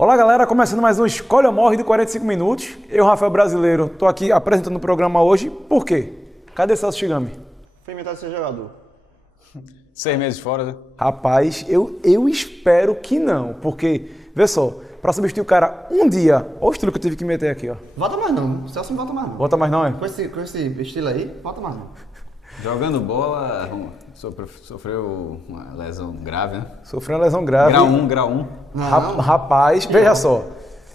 Olá galera, começando mais um Escolha ou Morre de 45 minutos. Eu, Rafael Brasileiro, estou aqui apresentando o programa hoje. Por quê? Cadê Celso Shigami? Foi inventado de ser jogador. 6 meses fora, né? Rapaz, eu espero que não, porque, vê só, para substituir o cara um dia, olha o estilo que eu tive que meter aqui, ó. Volta mais não, o Celso não volta mais não. Volta mais não, é? Com esse estilo aí, volta mais não. Jogando bola, sofreu uma lesão grave, né? Sofreu uma lesão grave. Grau 1. Rapaz, veja só,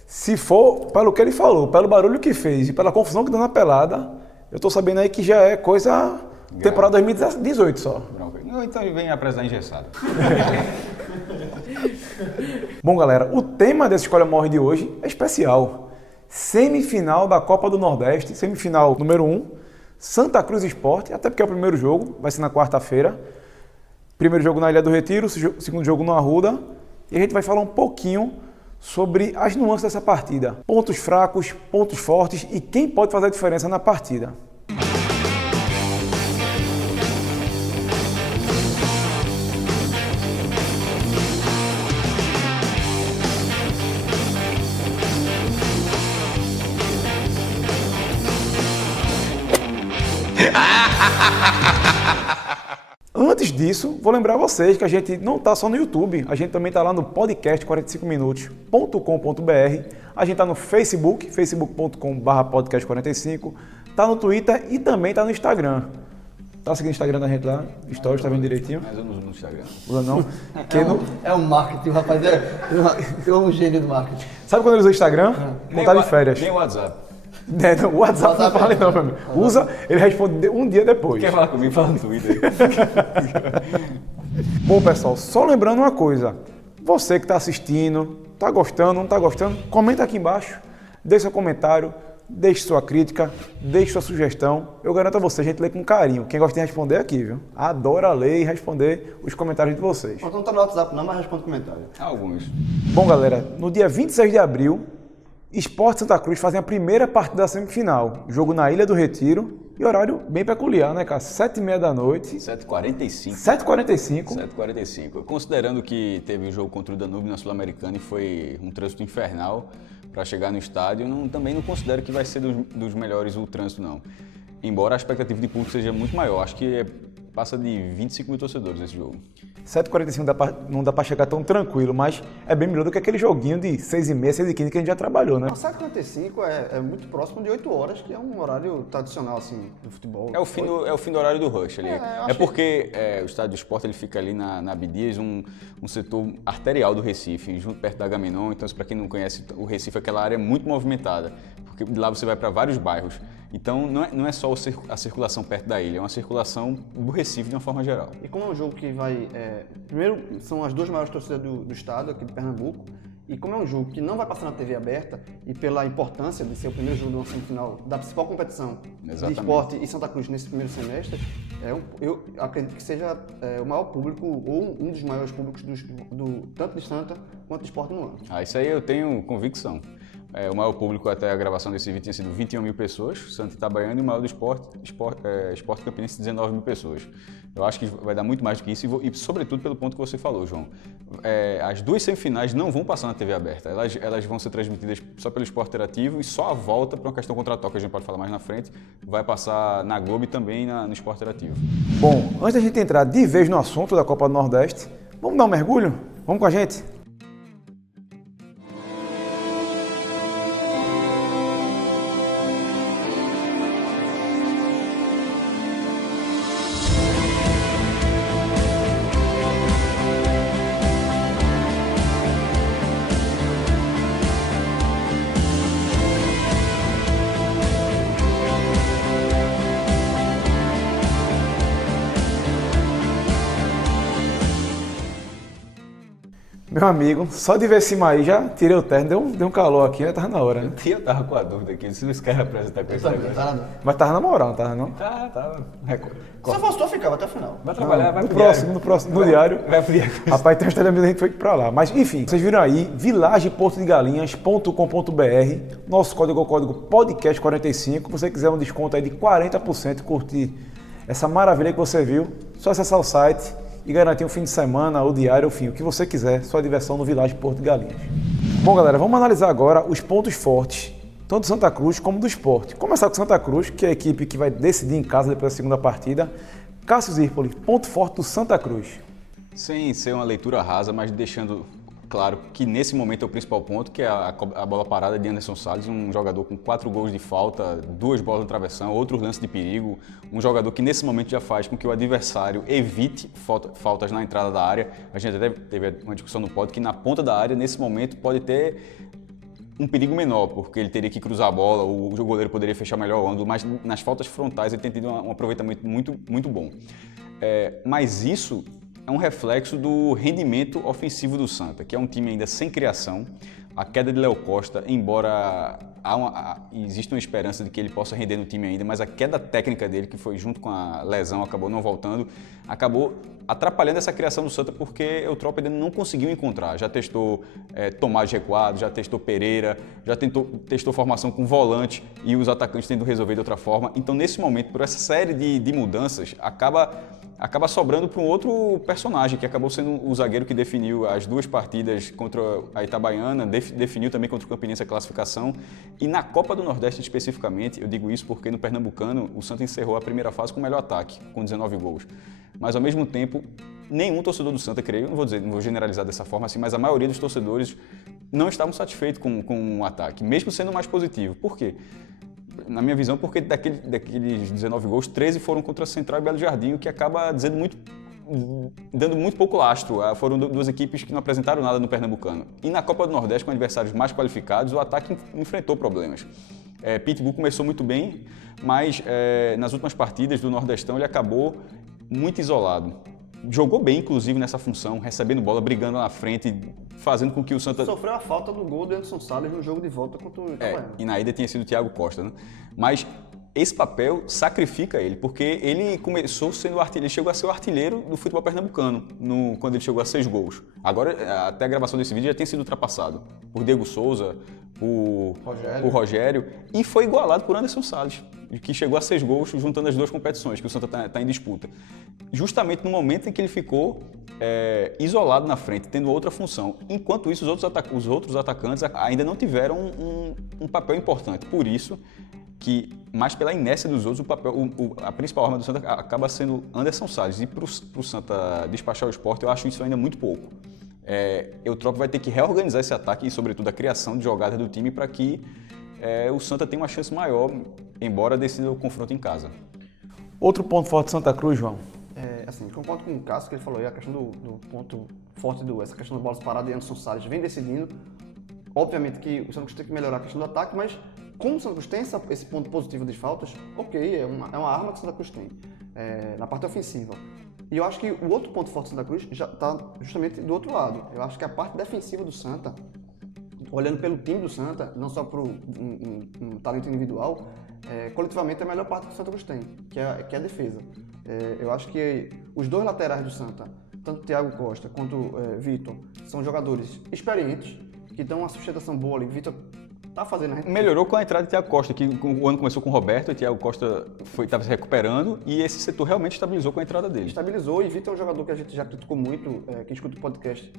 se for pelo que ele falou, pelo barulho que fez e pela confusão que deu na pelada, eu tô sabendo aí que já é coisa temporada 2018 só. Então ele vem apresentar engessado. Bom, galera, o tema desse Escolha ou Morre de hoje é especial. Semifinal da Copa do Nordeste, semifinal número 1, Santa Cruz Sport, até porque é o primeiro jogo, vai ser na quarta-feira. Primeiro jogo na Ilha do Retiro, segundo jogo no Arruda. E a gente vai falar um pouquinho sobre as nuances dessa partida. Pontos fracos, pontos fortes e quem pode fazer a diferença na partida. Antes disso, vou lembrar vocês que a gente não está só no YouTube, a gente também está lá no podcast 45minutos.com.br, a gente está no Facebook, facebook.com/podcast45, está no Twitter e também está no Instagram. Tá seguindo o Instagram da gente lá? Stories, tá vendo direitinho? Mas eu não uso no Instagram. Usa não? É um marketing, rapaz, é um gênio do marketing. Sabe quando ele usa o Instagram? Quando tá de férias. Nem o WhatsApp. O WhatsApp não fala não, meu amigo. Usa, ele responde um dia depois. Quer falar comigo? Fala no Twitter. Bom, pessoal, só lembrando uma coisa. Você que está assistindo, está gostando, não está gostando, comenta aqui embaixo, deixe seu comentário, deixe sua crítica, deixe sua sugestão. Eu garanto a você, a gente lê com carinho. Quem gosta de responder é aqui, viu? Adora ler e responder os comentários de vocês. Não tá no WhatsApp não, mas responde comentário. Alguns. Bom, galera, no dia 26 de abril, Sport e Santa Cruz fazem a primeira partida da semifinal. Jogo na Ilha do Retiro e horário bem peculiar, né, cara? 7h30 da noite. 7h45. 7h45. 7h45. Considerando que teve o jogo contra o Danúbio na Sul-Americana e foi um trânsito infernal para chegar no estádio, também não considero que vai ser dos melhores o trânsito, não. Embora a expectativa de público seja muito maior. Acho que passa de 25 mil torcedores esse jogo. 7h45 não dá pra chegar tão tranquilo, mas é bem melhor do que aquele joguinho de 6h30, 6h15 que a gente já trabalhou, né? 7h45 é muito próximo de 8 horas, que é um horário tradicional, assim, do futebol. É o fim do horário do rush ali. Porque o estádio do Sport ele fica ali na Abdias, um setor arterial do Recife, junto perto da Agamenon. Então, para quem não conhece, o Recife é aquela área muito movimentada, porque de lá você vai para vários bairros. Então, não é só a circulação perto da ilha, é uma circulação do Recife de uma forma geral. E como é um jogo que vai... primeiro, são as duas maiores torcidas do estado, aqui de Pernambuco, e como é um jogo que não vai passar na TV aberta, e pela importância de ser o primeiro jogo de uma semifinal da principal competição de Sport e Santa Cruz nesse primeiro semestre, eu acredito que seja o maior público, ou um dos maiores públicos tanto de Santa quanto de Sport no ano. Isso aí eu tenho convicção. O maior público até a gravação desse vídeo tinha sido 21 mil pessoas, Santa Itabaiana, e o maior do Sport Campinense, 19 mil pessoas. Eu acho que vai dar muito mais do que isso, e sobretudo pelo ponto que você falou, João. As duas semifinais não vão passar na TV aberta, elas vão ser transmitidas só pelo Sport Interativo, e só a volta, para uma questão contratual que a gente pode falar mais na frente, vai passar na Globo e também no Sport Interativo. Bom, antes da gente entrar de vez no assunto da Copa do Nordeste, vamos dar um mergulho? Vamos com a gente? Meu amigo, só de ver cima aí já tirei o terno, deu um calor aqui, já tava na hora, né? Eu tava com a dúvida aqui, se os caras apresentar com esse negócio. Mas tava na moral, não tava não? Tava. Se eu fosse tu, eu ficava até o final. Vai trabalhar, vai no pro próximo, no diário. Vai pro diário. Rapaz, tem uns televisões que a gente foi pra lá. Mas enfim, vocês viram aí, vilageportodegalinhas.com.br, nosso código é o código podcast45. Se você quiser um desconto aí de 40% e curtir essa maravilha que você viu, só acessar o site e garantir um fim de semana, ou diário, enfim, o que você quiser, sua diversão no Vilagem Porto de Galinhas. Bom, galera, vamos analisar agora os pontos fortes, tanto do Santa Cruz como do Sport. Começar com o Santa Cruz, que é a equipe que vai decidir em casa depois da segunda partida. Cássio Zirpoli, ponto forte do Santa Cruz. Sem ser uma leitura rasa, mas deixando claro que nesse momento é o principal ponto, que é a bola parada de Anderson Salles, um jogador com 4 gols de falta, 2 bolas no travessão, outro lance de perigo, um jogador que nesse momento já faz com que o adversário evite faltas na entrada da área. A gente até teve uma discussão no pod que na ponta da área, nesse momento, pode ter um perigo menor, porque ele teria que cruzar a bola, o goleiro poderia fechar melhor o ângulo, mas nas faltas frontais ele tem tido um aproveitamento muito bom. Mas isso é um reflexo do rendimento ofensivo do Santa, que é um time ainda sem criação. A queda de Léo Costa, embora exista uma esperança de que ele possa render no time ainda, mas a queda técnica dele, que foi junto com a lesão, acabou não voltando, acabou atrapalhando essa criação do Santa, porque o Eutrópio ainda não conseguiu encontrar. Já testou Tomás recuado, já testou Pereira, já testou formação com volante e os atacantes tendo resolver de outra forma. Então, nesse momento, por essa série de mudanças, acaba sobrando para um outro personagem, que acabou sendo o zagueiro que definiu as 2 partidas contra a Itabaiana, definiu também contra o Campinense a classificação. E na Copa do Nordeste especificamente, eu digo isso porque no Pernambucano o Santa encerrou a primeira fase com o melhor ataque, com 19 gols. Mas ao mesmo tempo, nenhum torcedor do Santa, creio, não vou generalizar dessa forma assim, mas a maioria dos torcedores não estavam satisfeitos com o ataque, mesmo sendo mais positivo. Por quê? Na minha visão, porque daqueles 19 gols, 13 foram contra a Central e Belo Jardim, o que acaba dando muito pouco lastro. Foram 2 equipes que não apresentaram nada no Pernambucano. E na Copa do Nordeste, com adversários mais qualificados, o ataque enfrentou problemas. Pitbull começou muito bem, mas nas últimas partidas do Nordestão ele acabou muito isolado. Jogou bem, inclusive, nessa função, recebendo bola, brigando na frente, fazendo com que o Santa... Sofreu a falta do gol do Anderson Salles no jogo de volta contra o Itabaiana. E na ida tinha sido o Thiago Costa, né? Mas esse papel sacrifica ele, porque ele começou sendo artilheiro, ele chegou a ser o artilheiro do futebol pernambucano, quando ele chegou a 6 gols. Agora, até a gravação desse vídeo já tem sido ultrapassado por Diego Souza, por Rogério, e foi igualado por Anderson Salles, que chegou a 6 gols juntando as 2 competições, que o Santa está em disputa. Justamente no momento em que ele ficou isolado na frente, tendo outra função. Enquanto isso, os outros atacantes ainda não tiveram um papel importante. Por isso que, mais pela inércia dos outros, a principal arma do Santa acaba sendo Anderson Salles. E para o Santa despachar o Sport, eu acho isso ainda muito pouco. Eutrópio vai ter que reorganizar esse ataque e, sobretudo, a criação de jogadas do time para que o Santa tenha uma chance maior, embora decida o confronto em casa. Outro ponto forte do Santa Cruz, João? Assim, concordo com o Cássio, que ele falou aí, a questão do ponto forte essa questão da bola parada de Anderson Salles vem decidindo. Obviamente que o Santa Cruz tem que melhorar a questão do ataque, mas como o Santa Cruz tem esse ponto positivo das faltas, ok, é uma arma que o Santa Cruz tem na parte ofensiva. E eu acho que o outro ponto forte do Santa Cruz já está justamente do outro lado. Eu acho que a parte defensiva do Santa, olhando pelo time do Santa, não só para um talento individual, coletivamente é a melhor parte que o Santa Cruz tem, que é a defesa. Eu acho que os 2 laterais do Santa, tanto o Thiago Costa quanto o Vitor, são jogadores experientes, que dão uma sustentação boa ali. Vitor tá fazendo... Melhorou com a entrada de Thiago Costa, que o ano começou com o Roberto, e Thiago Costa estava se recuperando, e esse setor realmente estabilizou com a entrada dele. Estabilizou, e Vitor é um jogador que a gente já criticou muito, quem escuta o podcast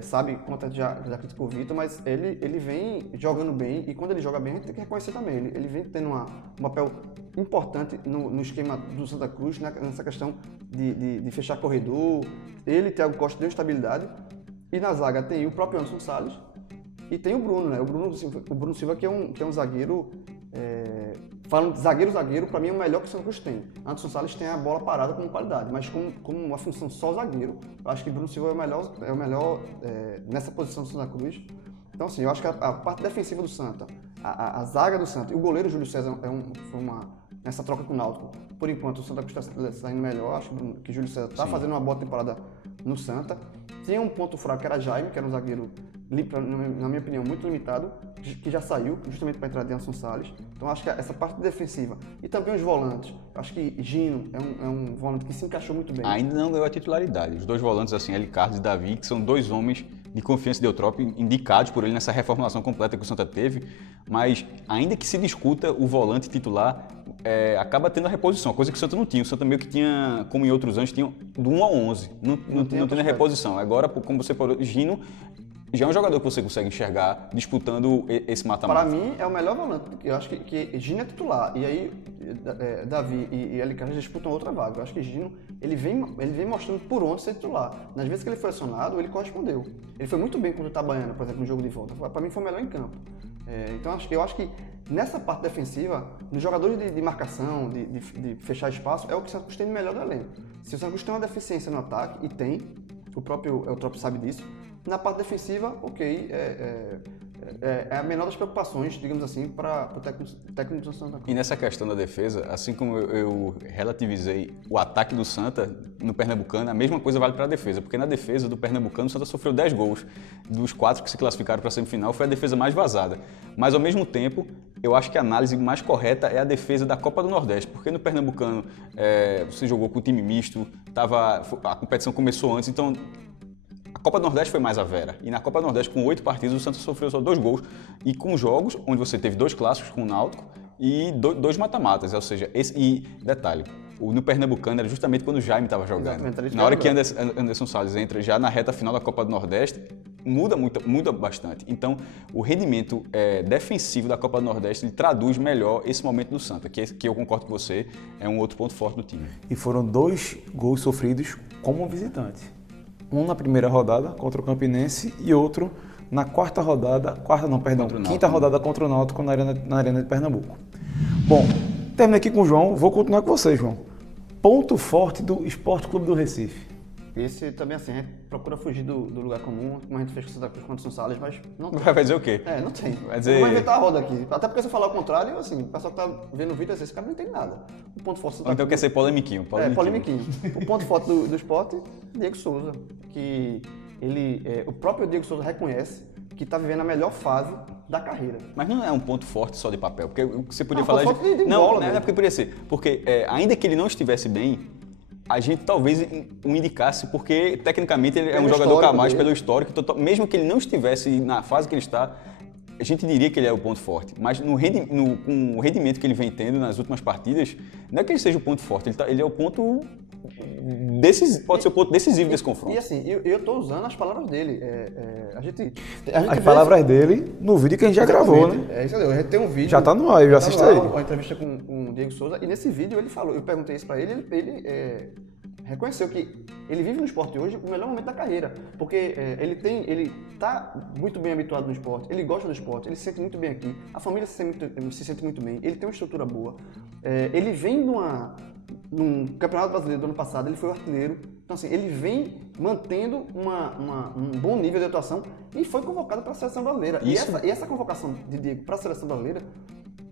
sabe quanto a gente já criticou o Vitor, mas ele vem jogando bem, e quando ele joga bem a gente tem que reconhecer também, ele vem tendo um papel importante no esquema do Santa Cruz, nessa questão de fechar corredor. Ele, Thiago Costa, deu estabilidade, e na zaga tem o próprio Anderson Salles, e tem o Bruno, né? O Bruno Silva, que é um zagueiro, falando de zagueiro, para mim é o melhor que o Santa Cruz tem. Anderson Salles tem a bola parada com qualidade, mas como uma função só zagueiro, eu acho que Bruno Silva é o melhor nessa posição do Santa Cruz. Então, assim, eu acho que a parte defensiva do Santa, a zaga do Santa e o goleiro Júlio César nessa troca com o Náutico. Por enquanto, o Santa Cruz está saindo melhor, acho que o Júlio César está fazendo uma boa temporada no Santa. Tinha um ponto fraco, que era Jaime, que era um zagueiro, na minha opinião, muito limitado, que já saiu, justamente para entrar de Anderson Salles. Então, acho que essa parte defensiva e também os volantes. Acho que Gino é um volante que se encaixou muito bem. Ainda não ganhou a titularidade. Os 2 volantes, assim, Eli Carlos e Davi, que são 2 homens de confiança de Eutrópio, indicados por ele nessa reformulação completa que o Santa teve, mas ainda que se discuta o volante titular, acaba tendo a reposição, coisa que o Santa não tinha. O Santa meio que tinha, como em outros anos, tinha do 1 ao 11, não tendo a reposição. Agora, como você falou, Gino já é um jogador que você consegue enxergar disputando esse mata-mata. Para mim, é o melhor volante. Eu acho que Gino é titular. E aí, Davi e Eli Carlos disputam outra vaga. Eu acho que Gino, ele vem mostrando por onde ser titular. Nas vezes que ele foi acionado, ele correspondeu. Ele foi muito bem contra o Itabaiana, por exemplo, no jogo de volta. Para mim, foi o melhor em campo. Então, eu acho que nessa parte defensiva, nos jogadores de marcação, de fechar espaço, é o que o Santa Cruz tem de melhor do elenco. Se o Santa Cruz tem uma deficiência no ataque, e tem, o próprio sabe disso, na parte defensiva, ok, é a menor das preocupações, digamos assim, para o técnico do Santa Cruz. E nessa questão da defesa, assim como eu relativizei o ataque do Santa no Pernambucano, a mesma coisa vale para a defesa, porque na defesa do Pernambucano o Santa sofreu 10 gols. Dos 4 que se classificaram para a semifinal, foi a defesa mais vazada. Mas, ao mesmo tempo, eu acho que a análise mais correta é a defesa da Copa do Nordeste, porque no Pernambucano você jogou com o time misto, a competição começou antes, então a Copa do Nordeste foi mais a vera. E na Copa do Nordeste, com 8 partidas, o Santa sofreu só 2 gols. E com jogos onde você teve 2 clássicos com o Náutico e 2 mata-matas. Ou seja, e detalhe, no Pernambucano era justamente quando o Jaime estava jogando. Na hora que Anderson Salles entra já na reta final da Copa do Nordeste, muda bastante. Então, o rendimento defensivo da Copa do Nordeste ele traduz melhor esse momento do Santa, que eu concordo com você, é um outro ponto forte do time. E foram 2 gols sofridos como visitante. Um na primeira rodada contra o Campinense e outro na quinta rodada contra o Náutico na Arena de Pernambuco. Bom, termino aqui com o João, vou continuar com você, João. Ponto forte do Esporte Clube do Recife. Esse também, assim, a gente procura fugir do lugar comum, como a gente fez com o Santa Cruz contra o São Salles, mas não tem. Vai dizer o quê? Não tem. Vai dizer... Não vai inventar a roda aqui. Até porque se eu falar o contrário, assim, o pessoal que tá vendo o vídeo, esse cara não entende nada. O ponto forte do Santa Então quer ser polemiquinho. Polemiquinho. O ponto forte do esporte, Diego Souza, que o próprio Diego Souza reconhece que está vivendo a melhor fase da carreira. Mas não é um ponto forte só de papel, porque você podia falar... Não, de não, bola, não é porque poderia ser. Porque ainda que ele não estivesse bem, a gente talvez o indicasse, porque tecnicamente ele é um jogador capaz pelo histórico, mesmo que ele não estivesse na fase que ele está, a gente diria que ele é o ponto forte. Mas com o rendimento que ele vem tendo nas últimas partidas, não é que ele seja o ponto forte, ele é o ponto decisivo, pode ser o ponto decisivo desse confronto. E assim, eu estou usando as palavras dele. As palavras dele no vídeo que a gente já gravou, né? É isso aí, a gente tem um vídeo. Já está no ar, eu assisto aí. Uma entrevista com o Diego Souza, e nesse vídeo ele falou, eu perguntei isso para ele, ele reconheceu que ele vive no esporte hoje o melhor momento da carreira, porque ele está muito bem habituado no esporte, ele gosta do esporte, ele se sente muito bem aqui, a família se sente muito bem, ele tem uma estrutura boa, ele vem num Campeonato Brasileiro do ano passado, ele foi o artilheiro, então assim, ele vem mantendo um bom nível de atuação e foi convocado para a Seleção Brasileira. E essa convocação de Diego para a Seleção Brasileira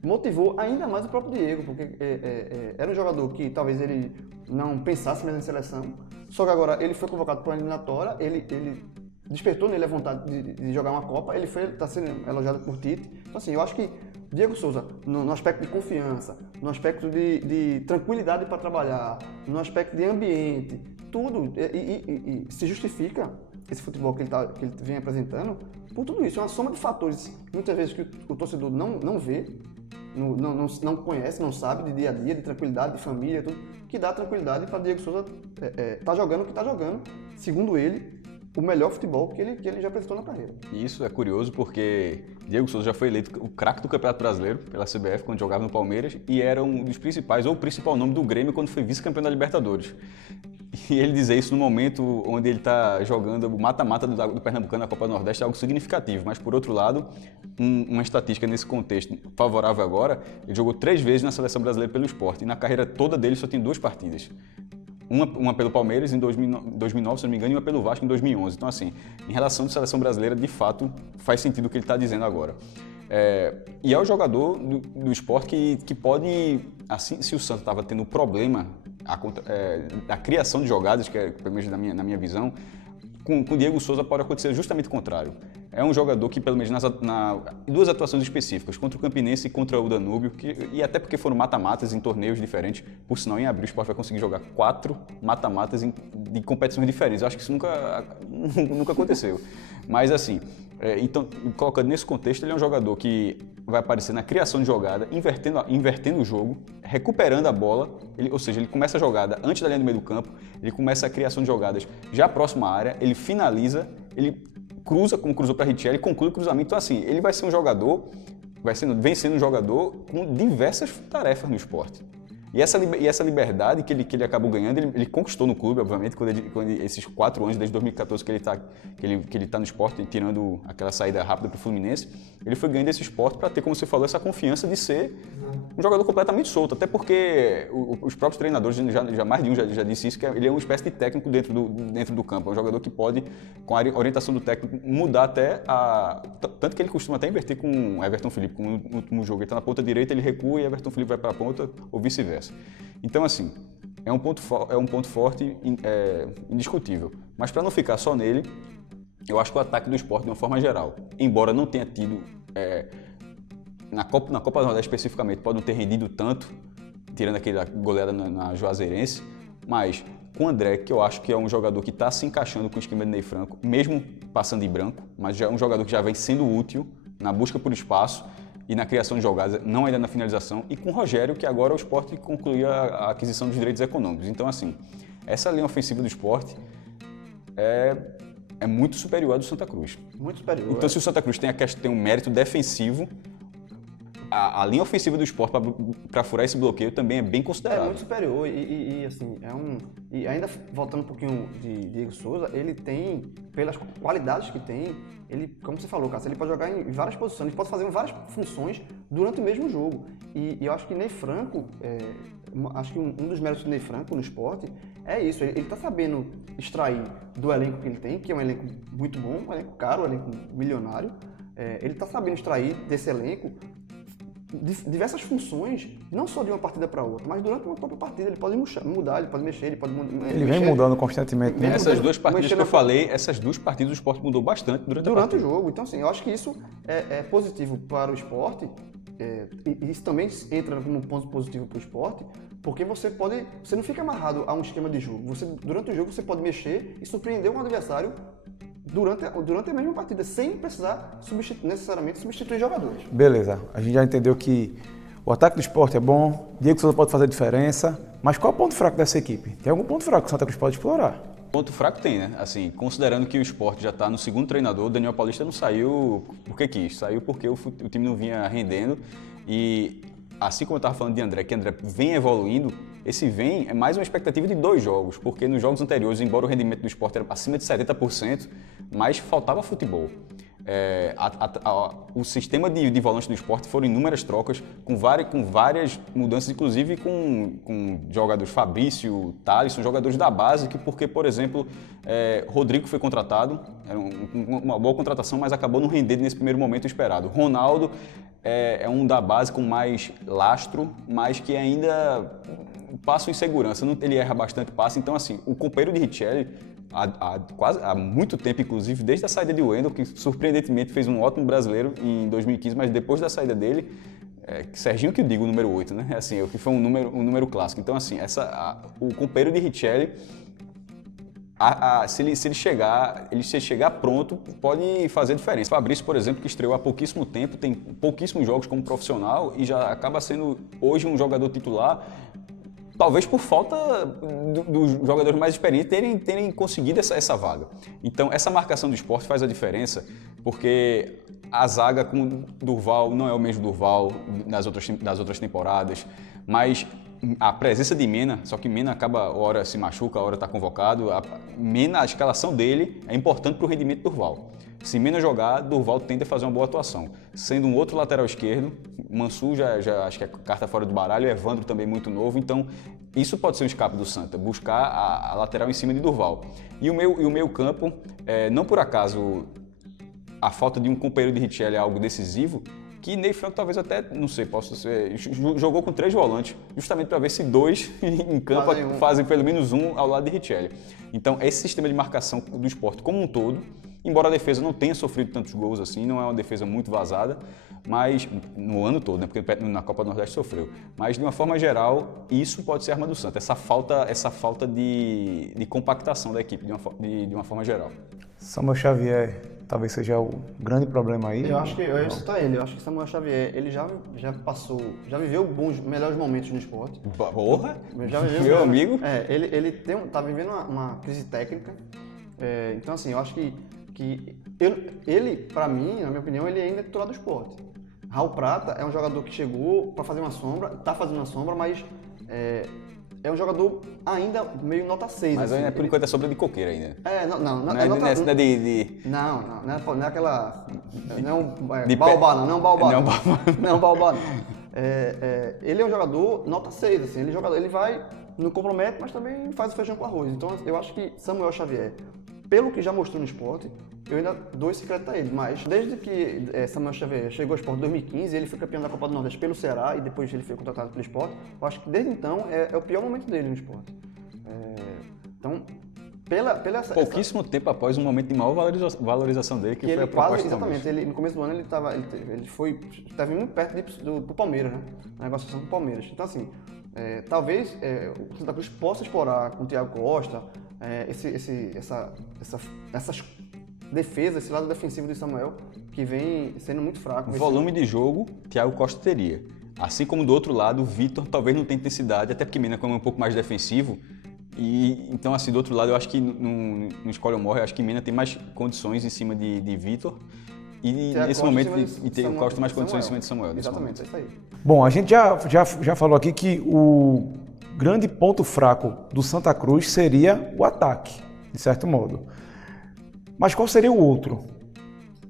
motivou ainda mais o próprio Diego, porque era um jogador que talvez ele não pensasse mais em seleção, só que agora ele foi convocado para uma eliminatória, ele despertou nele a vontade de jogar uma Copa, ele está sendo elogiado por Tite. Então assim, eu acho que Diego Souza, no aspecto de confiança, no aspecto de tranquilidade para trabalhar, no aspecto de ambiente, tudo, e se justifica esse futebol que ele vem apresentando por tudo isso. É uma soma de fatores, muitas vezes que o torcedor não vê, não conhece, não sabe, de dia a dia, de tranquilidade, de família, tudo, que dá tranquilidade para Diego Souza tá jogando o que está jogando, segundo ele, o melhor futebol que ele já apresentou na carreira. E isso é curioso porque Diego Souza já foi eleito o craque do Campeonato Brasileiro pela CBF quando jogava no Palmeiras e era um dos principais, ou o principal nome do Grêmio quando foi vice-campeão da Libertadores. E ele dizer isso no momento onde ele está jogando o mata-mata do Pernambucano na Copa do Nordeste é algo significativo, mas por outro lado, uma estatística nesse contexto favorável agora, ele jogou 3 vezes na Seleção Brasileira pelo Sport e na carreira toda dele só tem 2 partidas. Uma pelo Palmeiras em 2009, se não me engano, e uma pelo Vasco em 2011. Então, assim, em relação à seleção brasileira, de fato, faz sentido o que ele está dizendo agora. E é o jogador do Sport que pode, assim, se o Santos estava tendo problema da criação de jogadas, que é, pelo menos na minha visão, com o Diego Souza pode acontecer justamente o contrário. É um jogador que, pelo menos em 2 atuações específicas, contra o Campinense e contra o Danúbio, e até porque foram mata-matas em torneios diferentes, por sinal, em abril o Sport vai conseguir jogar 4 mata-matas de competições diferentes. Eu acho que isso nunca aconteceu. Mas, assim, então, colocando nesse contexto, ele é um jogador que vai aparecer na criação de jogada, invertendo o jogo, recuperando a bola, ou seja, ele começa a jogada antes da linha do meio do campo, ele começa a criação de jogadas já próxima à área, ele finaliza, ele cruza, como cruzou para Richelli, conclui o cruzamento. Então, assim, ele vai ser um jogador, vem sendo um jogador com diversas tarefas no esporte. E essa liberdade que ele acabou ganhando, ele conquistou no clube, obviamente, quando esses 4 anos, desde 2014 que ele tá no esporte, tirando aquela saída rápida para o Fluminense, ele foi ganhando esse esporte para ter, como você falou, essa confiança de ser um jogador completamente solto. Até porque os próprios treinadores, já mais de um já disse isso, que ele é uma espécie de técnico dentro do campo. É um jogador que pode, com a orientação do técnico, mudar até tanto que ele costuma até inverter com o Everton Felipe, como no último jogo. Ele está na ponta direita, ele recua e Everton Felipe vai para a ponta, ou vice-versa. Então, assim, é um ponto forte, indiscutível. Mas para não ficar só nele, eu acho que o ataque do Sport, de uma forma geral, embora não tenha tido, na Copa do Nordeste especificamente, pode não ter rendido tanto, tirando aquela goleada na Juazeirense, mas com o André, que eu acho que é um jogador que está se encaixando com o esquema de Ney Franco, mesmo passando em branco, mas já é um jogador que já vem sendo útil na busca por espaço e na criação de jogadas, não ainda na finalização, e com o Rogério, que agora o Sport concluiu a aquisição dos direitos econômicos. Então, assim, essa linha ofensiva do Sport é muito superior à do Santa Cruz. Muito superior. Então, se o Santa Cruz tem um mérito defensivo, a linha ofensiva do Sport para furar esse bloqueio também é bem considerável. É muito superior e assim, e ainda voltando um pouquinho de Diego Souza, ele tem, pelas qualidades que tem, ele, como você falou, Cássio, ele pode jogar em várias posições, ele pode fazer várias funções durante o mesmo jogo. E eu acho que Ney Franco, acho que um dos méritos do Ney Franco no Sport é isso, ele está sabendo extrair do elenco que ele tem, que é um elenco muito bom, um elenco caro, um elenco milionário, ele está sabendo extrair desse elenco diversas funções, não só de uma partida para outra, mas durante uma própria partida ele pode mudar, ele pode mexer, ele vem mudando constantemente. Né? Essas duas partidas que eu falei, essas duas partidas o Sport mudou bastante durante o jogo. Então, assim, eu acho que isso é positivo para o Sport, e isso também entra como um ponto positivo para o Sport, porque você não fica amarrado a um esquema de jogo. Durante o jogo você pode mexer e surpreender um adversário durante a mesma partida, sem precisar necessariamente substituir jogadores. Beleza, a gente já entendeu que o ataque do Sport é bom, Diego Souza pode fazer a diferença, mas qual é o ponto fraco dessa equipe? Tem algum ponto fraco que o Santa Cruz pode explorar? Ponto fraco tem, né? Assim, considerando que o Sport já está no segundo treinador, o Daniel Paulista não saiu porque quis, saiu porque o time não vinha rendendo e assim como eu estava falando de André, que André vem evoluindo, esse vem é mais uma expectativa de 2 jogos, porque nos jogos anteriores, embora o rendimento do Sport era acima de 70%, mas faltava futebol. O sistema de volante do Sport foram inúmeras trocas, com várias mudanças, inclusive com jogadores Fabrício, Thales, jogadores da base, porque, por exemplo, Rodrigo foi contratado, era uma boa contratação, mas acabou não rendendo nesse primeiro momento esperado. Ronaldo é um da base com mais lastro, mas que ainda passa insegurança, ele erra bastante passe, então assim, o companheiro de Richelli, há muito tempo, inclusive, desde a saída de Wendel, que surpreendentemente fez um ótimo brasileiro em 2015, mas depois da saída dele, Serginho que eu digo, o número 8, né? Assim, que foi um número clássico. Então, assim, o companheiro de Richelli, se ele chegar pronto, pode fazer diferença. O Fabrício, por exemplo, que estreou há pouquíssimo tempo, tem pouquíssimos jogos como profissional e já acaba sendo hoje um jogador titular, talvez por falta dos jogadores mais experientes terem conseguido essa vaga. Então, essa marcação do Sport faz a diferença, porque a zaga com Durval não é o mesmo Durval das outras temporadas, mas a presença de Mena, só que Mena acaba, hora se machuca, hora está convocado, a escalação dele é importante para o rendimento do Durval. Se Mena jogar, Durval tende a fazer uma boa atuação. Sendo um outro lateral esquerdo, Mansu já acho que é carta fora do baralho, Evandro também muito novo, então isso pode ser um escape do Santa, buscar a lateral em cima de Durval. E o meio campo, não por acaso a falta de um companheiro de Richelli é algo decisivo, que Ney Franco talvez até, não sei, jogou com 3 volantes, justamente para ver se 2 em campo fazem pelo menos um ao lado de Richelli. Então, esse sistema de marcação do Sport como um todo, embora a defesa não tenha sofrido tantos gols assim, não é uma defesa muito vazada, mas no ano todo, né, porque na Copa do Nordeste sofreu. Mas, de uma forma geral, isso pode ser a arma do Santa, essa falta de compactação da equipe, de uma forma geral. Samuel Xavier talvez seja o grande problema aí. Eu acho que eu ia citar ele. Eu acho que Samuel Xavier, ele já viveu melhores momentos no Sport. Porra! Meu amigo. Ele tá vivendo uma crise técnica. Então, assim, eu acho que que ele, para mim, na minha opinião, ele ainda é titular do Sport. Raul Prata é um jogador que chegou para fazer uma sombra, tá fazendo uma sombra, mas é um jogador ainda meio nota 6. Mas assim. ainda, por enquanto, é sombra de coqueira ainda. Não é nota... Não é aquela... Não é De Baobá, pé. não é Baobá. Não, Baobá. Não, Baobá não. Ele é um jogador nota 6, assim, ele vai, não compromete, mas também faz o feijão com arroz. Então eu acho que Samuel Xavier, pelo que já mostrou no Sport, eu ainda dou esse crédito a ele, mas desde que Samuel Xavier chegou ao Sport em 2015, ele foi campeão da Copa do Nordeste pelo Ceará e depois ele foi contratado pelo Sport, eu acho que desde então é o pior momento dele no Sport. Então, pouquíssimo tempo após um momento de maior valorização dele, que foi ele a proposta exatamente, ele, no começo do ano ele estava muito perto de ir pro Palmeiras, né? Na negociação com o Palmeiras. Então assim, talvez o Santa Cruz possa explorar com o Thiago Costa essas defesas, esse lado defensivo do Samuel, que vem sendo muito fraco. Volume de jogo, Thiago Costa teria. Assim como do outro lado, o Vitor talvez não tenha intensidade, até porque Mina, como é um pouco mais defensivo. E então, assim, do outro lado, eu acho que no Escolha ou Morre, eu acho que Mina tem mais condições em cima de Vitor. E nesse momento, o Costa tem mais condições em cima de Samuel. Exatamente, é isso aí. Bom, a gente já falou aqui que o grande ponto fraco do Santa Cruz seria o ataque, de certo modo. Mas qual seria o outro?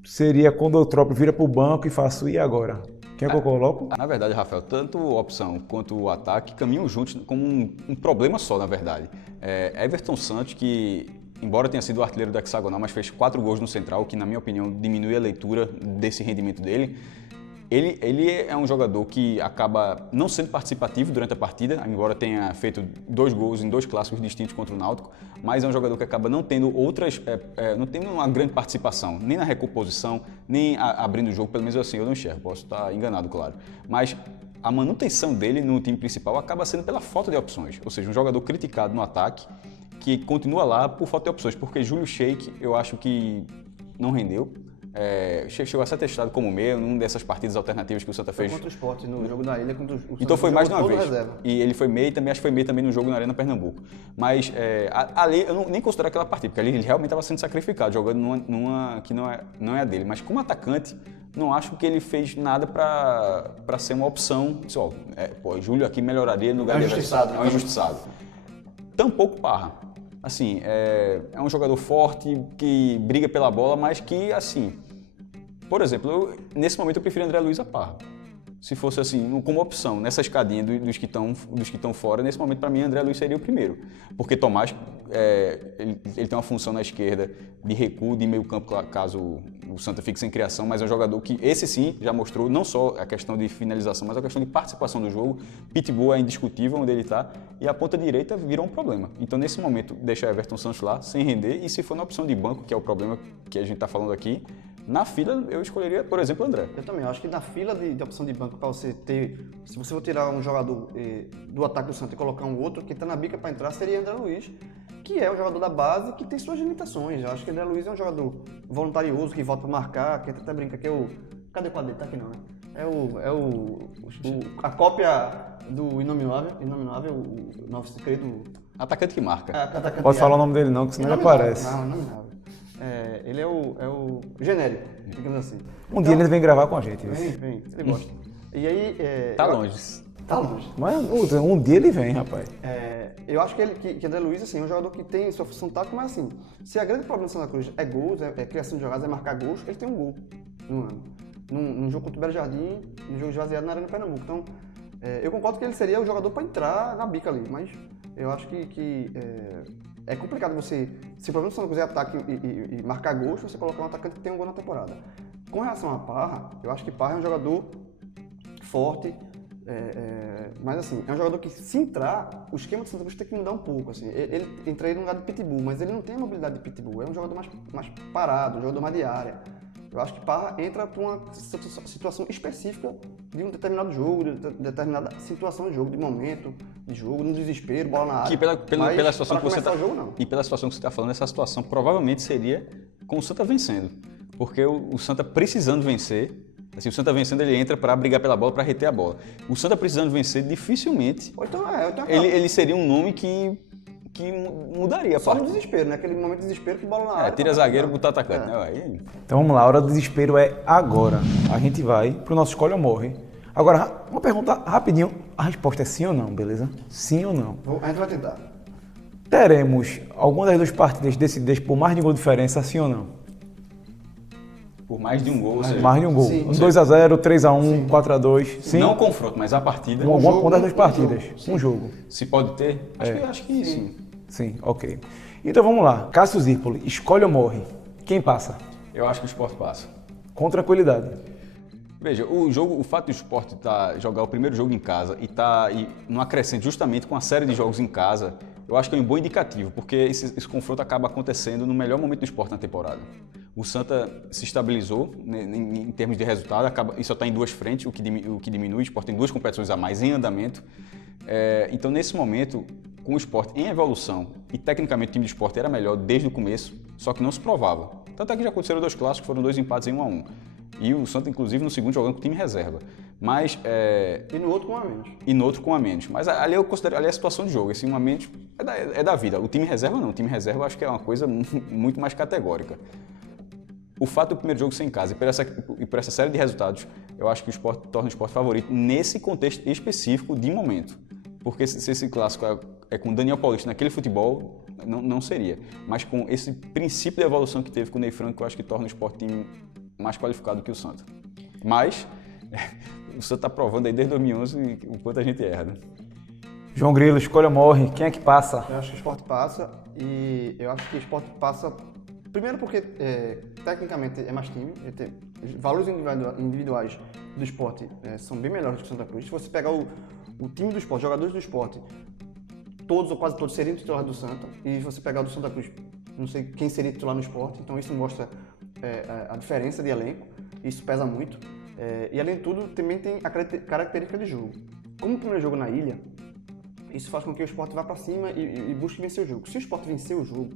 Seria quando o Eutrópio vira para o banco e faço, e agora? Quem é que eu coloco? Na verdade, Rafael, tanto a opção quanto o ataque caminham juntos como um problema só, na verdade. Everton Santos, que embora tenha sido o artilheiro do hexagonal, mas fez 4 gols no Central, que na minha opinião diminui a leitura desse rendimento dele. Ele é um jogador que acaba não sendo participativo durante a partida, embora tenha feito 2 gols em 2 clássicos distintos contra o Náutico, mas é um jogador que acaba não tendo não tendo uma grande participação, nem na recomposição, nem abrindo o jogo, pelo menos assim eu não enxergo, posso estar enganado, claro. Mas a manutenção dele no time principal acaba sendo pela falta de opções, ou seja, um jogador criticado no ataque, que continua lá por falta de opções, porque Júlio Sheik eu acho que não rendeu. Chegou a ser testado como meio numa dessas partidas alternativas que o Santa fez. Contra o Sport, no jogo da Ilha, contra o Santa. Então foi mais de uma vez. Reserva. E ele foi meio e também acho que foi meio também no jogo na Arena Pernambuco. Mas ali eu nem considero aquela partida, porque ali ele realmente estava sendo sacrificado, jogando numa que não é a dele. Mas como atacante, não acho que ele fez nada para ser uma opção. Júlio aqui melhoraria no lugar dele. É um injustiçado. Tampouco Parra. Assim, é um jogador forte, que briga pela bola, mas que, assim, por exemplo, nesse momento eu prefiro André Luiz a Parra. Se fosse assim, como opção, nessa escadinha dos que estão fora, nesse momento, para mim, André Luiz seria o primeiro. Porque Tomás, ele tem uma função na esquerda de recuo, de meio campo, caso o Santa fique sem criação, mas é um jogador que, esse sim, já mostrou não só a questão de finalização, mas a questão de participação do jogo. Pitbull é indiscutível onde ele está, e a ponta direita virou um problema. Então, nesse momento, deixa Everton Santos lá, sem render, e se for na opção de banco, que é o problema que a gente está falando aqui, na fila, eu escolheria, por exemplo, André. Eu também, acho que na fila de opção de banco, para você ter, se você for tirar um jogador do ataque do Santa e colocar um outro, que está na bica para entrar, seria André Luiz, que é um jogador da base que tem suas limitações. Eu acho que André Luiz é um jogador voluntarioso, que volta para marcar, que até brinca, que é o... Cadê o quadro? Tá aqui não, né? A cópia do Inominável, o nosso segredo... Atacante que marca. Pode falar o nome dele não, que senão ele aparece. Não, Inominável. Ele é o genérico, digamos assim. Um dia ele vem gravar com a gente. Vem, ele gosta. E aí... Tá longe. Tá longe. Mas um dia ele vem, rapaz. Eu acho que André Luiz assim, é um jogador que tem sua função tática, mas assim, se a grande problema do Santa Cruz é gols, é criação de jogadas, é marcar gols, ele tem um gol no ano. Num jogo contra o Belo Jardim, num jogo esvaziado na Arena Pernambuco. Então, eu concordo que ele seria o jogador para entrar na bica ali, mas eu acho que é complicado você, se o problema do Santa Cruz é ataque e marcar gols, você colocar um atacante que tem um gol na temporada. Com relação a Parra, eu acho que Parra é um jogador forte, mas assim, é um jogador que se entrar, o esquema do Santa Cruz tem que mudar um pouco. Assim. Ele entraria no lugar de Pitbull, mas ele não tem a mobilidade de Pitbull, é um jogador mais parado, um jogador mais de área. Eu acho que Parra entra para uma situação específica de um determinado jogo, de determinada situação de jogo, de momento de jogo, no desespero, bola na área. Que pela situação que você está jogo, e pela situação que você está falando, essa situação provavelmente seria com o Santa vencendo, porque o Santa precisando vencer, assim, o Santa vencendo ele entra para brigar pela bola, para reter a bola. O Santa precisando vencer, dificilmente ele seria um nome que que mudaria a Só no parte. desespero, né? Aquele momento de desespero que bola na área. Tira zagueiro e botar atacante, né? Aí, Então vamos lá, a hora do desespero é agora. A gente vai pro nosso escolha ou morre. Agora, uma pergunta rapidinho. A resposta é sim ou não, beleza? Sim ou não? A gente vai tentar. Teremos alguma das duas partidas decididas por mais de um gol de diferença, sim ou não? por mais de um gol, ou seja, Mais de um gol. Sim. 2-0, 3-1, 4-2. Sim. não confronto, mas a partida, Uma das duas partidas. Um jogo. se pode ter, acho que sim. Sim, ok. Então vamos lá. Cássio Zirpoli, escolhe ou morre? Quem passa? Eu acho que o Sport passa. Com tranquilidade. Veja, o fato do Sport jogar o primeiro jogo em casa e não acrescente justamente com a série de jogos em casa, eu acho que é um bom indicativo, porque esse confronto acaba acontecendo no melhor momento do Sport na temporada. O Santa se estabilizou em termos de resultado, e só está em duas frentes, o que diminui. O Sport tem duas competições a mais em andamento. Então, nesse momento, com o Sport em evolução, e tecnicamente o time do Sport era melhor desde o começo, só que não se provava. Tanto é que já aconteceram 2 clássicos, foram 2 empates em 1-1. E o Santa, inclusive, no segundo jogando com o time reserva. Mas, E no outro com a menos. e no outro com a menos. Mas ali eu considero ali a situação de jogo. Esse 1 a menos é da vida. O time reserva não. O time reserva eu acho que é uma coisa muito mais categórica. O fato do primeiro jogo ser em casa e por essa série de resultados, eu acho que o Sport torna o Sport favorito nesse contexto específico de momento. Porque se esse clássico é com o Daniel Paulista naquele futebol, não seria. Mas com esse princípio de evolução que teve com o Ney Franco, eu acho que torna o Sport time mais qualificado que o Santa. Mas o Santa está provando aí desde 2011 o quanto a gente erra, né? João Grilo, escolha ou morre? Quem é que passa? Eu acho que o Sport passa e eu acho que o Sport passa primeiro porque tecnicamente é mais time, valores individuais do Sport são bem melhores do que o Santa Cruz. Se você pegar o time do Sport, jogadores do Sport, todos ou quase todos seriam titulares do Santa, e se você pegar o do Santa Cruz, não sei quem seria titular no Sport, então isso mostra a diferença de elenco, isso pesa muito. E além de tudo, também tem a característica de jogo. Como o primeiro jogo na ilha, isso faz com que o Sport vá para cima e busque vencer o jogo. Se o Sport vencer o jogo,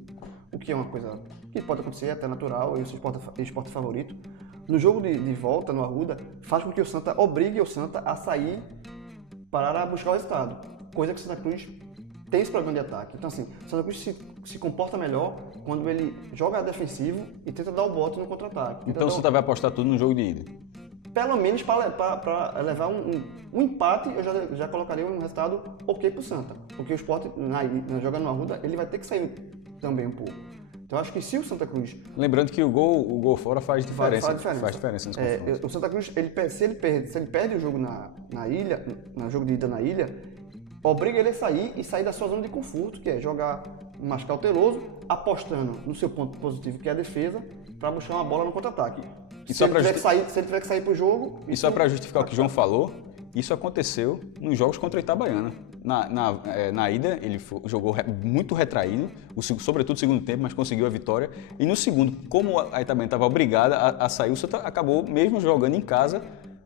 o que é uma coisa que pode acontecer, até natural, e o Sport favorito, no jogo de volta, no Arruda, faz com que o Santa obrigue o Santa a sair para buscar o resultado. Coisa que o Santa Cruz tem esse problema de ataque. Então, assim, o Santa Cruz se comporta melhor quando ele joga defensivo e tenta dar o bote no contra-ataque. Então o Santa vai apostar tudo no jogo de ida. Pelo menos para levar um empate, eu já colocaria um resultado ok pro Santa. Porque o Sport, jogando no Arruda, ele vai ter que sair também um pouco. Então, eu acho que se o Santa Cruz... Lembrando que o gol fora faz diferença. Faz diferença nesse confronto. O Santa Cruz, se ele perde o jogo na ilha, no jogo de ida na ilha, obriga ele a sair da sua zona de conforto, que é jogar mais cauteloso, apostando no seu ponto positivo, que é a defesa, para buscar uma bola no contra-ataque. Se ele tiver que sair pro jogo... E só para justificar o que o João falou, isso aconteceu nos jogos contra a Itabaiana. Na ida, ele jogou muito retraído, sobretudo no segundo tempo, mas conseguiu a vitória. E no segundo, como a Itabaiana estava obrigada a sair, o Santa acabou, mesmo jogando em casa,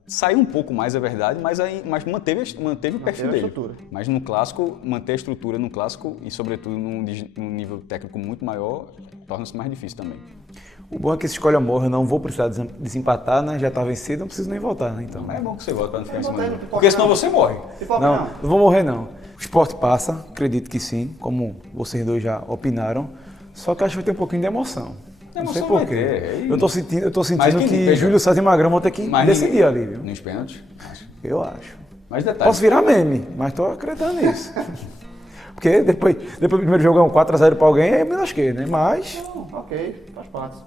saiu um pouco mais, é verdade, mas manteve o perfil dele. Mas no clássico, manter a estrutura no clássico e, sobretudo, num nível técnico muito maior, torna-se mais difícil também. O bom é que esse escolha ou morre, eu não vou precisar desempatar, né? Já tá vencido, não preciso nem voltar, né? Então. É bom que você volta para não ficar em cima dele. Porque senão você morre. Não vou morrer não. O Sport passa, acredito que sim, como vocês dois já opinaram. Só que acho que vai ter um pouquinho de emoção. Não sei porquê. Eu tô sentindo que Júlio César e Magrão vão ter que decidir ali, viu? Nos pênaltis? Eu acho. Mas detalhe. Posso virar meme, mas tô acreditando nisso. Porque depois do primeiro jogo é um 4-0 para alguém, aí eu me lasquei, né? Mas... Ok, faz parte.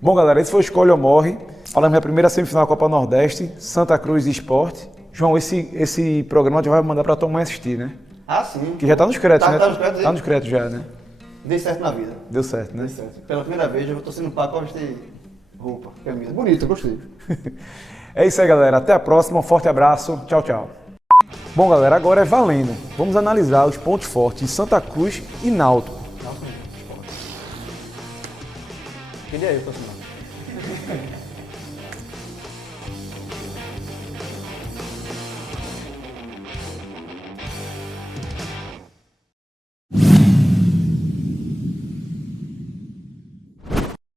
Bom, galera, esse foi o Escolha ou Morre. Falamos da primeira semifinal da Copa Nordeste, Santa Cruz e Sport. João, esse programa já vai mandar para tua mãe assistir, né? Ah, sim. Que já tá nos créditos, né? Tá nos créditos aí? Tá nos créditos já, né? Dei certo na vida. Deu certo, né? Deu certo. Pela primeira vez, eu tô sendo pago pra vestir roupa, camisa. Bonito, eu gostei. É isso aí, galera. Até a próxima. Um forte abraço. Tchau, tchau. Bom, galera, agora é valendo. Vamos analisar os pontos fortes de Santa Cruz e Náutico. Queria eu, tô assinando.